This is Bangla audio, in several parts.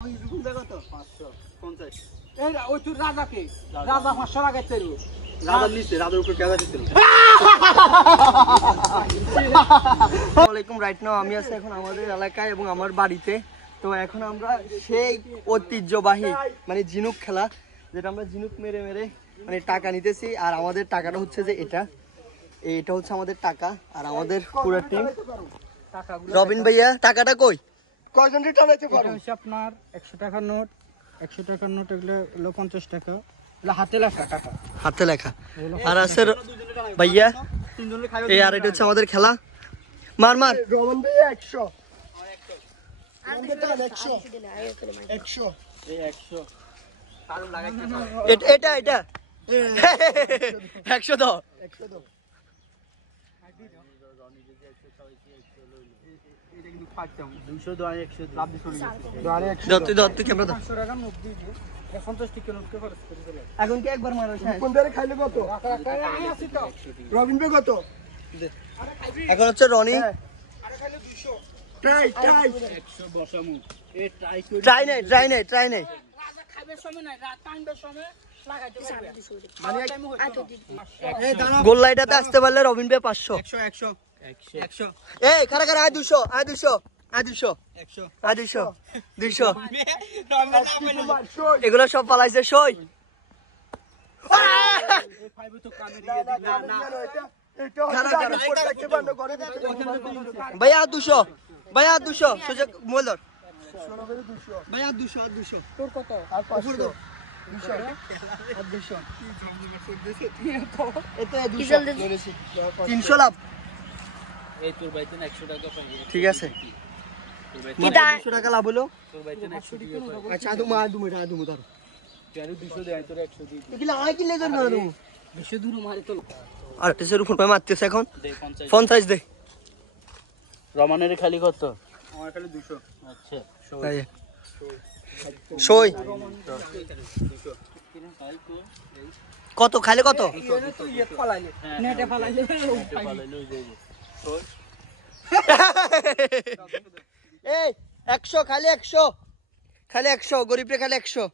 আমি আছি এখন আমাদের এলাকায় এবং আমার বাড়িতে। তো এখন আমরা সেই ঐতিহ্যবাহী মানে ঝিনুক খেলা, যেটা আমরা ঝিনুক মেরে মেরে মানে টাকা নিতেছি। আর আমাদের টাকাটা হচ্ছে যে এটা হচ্ছে আমাদের টাকা। আর আমাদের পুরো টিম রবিন ভাইয়া টাকাটা কই কয়জন টানাইতে পারো? আপনার 100 টাকার নোট, 100 টাকার নোট এগুলো হলো 50 টাকা, হাতে লেখা টাকা, হাতে লেখা। আর আছে ভাইয়া এই, আর এটা হচ্ছে আমাদের খেলা। মার মার রবিন ভাইয়া 100 এটা এটা 100 দাও। এখন কি একবার মারো? এখন হচ্ছে রনি। ট্রাই নাই। গোল লাইটাতে আসতে পারলে রবিন ভাই 500। এই খারা খারা 200 এগুলো সব পালাইছে সই। ভাইয়া 200 সুযোগ মোলর ভাইয়া 200 তোর কত? 300 লাভ। ঠিক আছে, 200 টাকা লাভ হলো। আচ্ছা মারতেছে এখন 50 দে। রমানের খালি কত? আমার খালি 200। আচ্ছা সই কত খাইলে কত? এই 100 খালি 100 গরিব রে খালি 100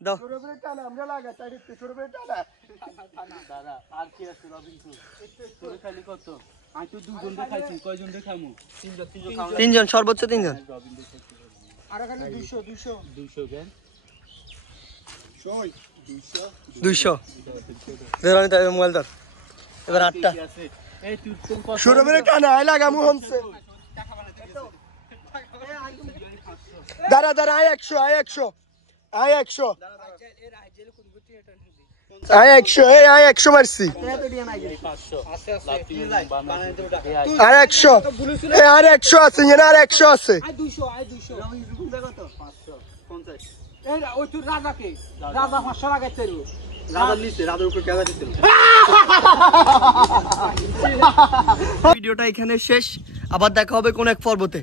দাও। তিনজন, সর্বোচ্চ 3 জন। মোবাইল ধর এবার 8টা সৌরভের টানা লাগামু হমছে। দাঁড়া আয় 100 আয় 100 মারছি। আর 100 আছে, আর 100 আছে। ভিডিওটা এখানে শেষ, আবার দেখা হবে কোন এক পর্বতে।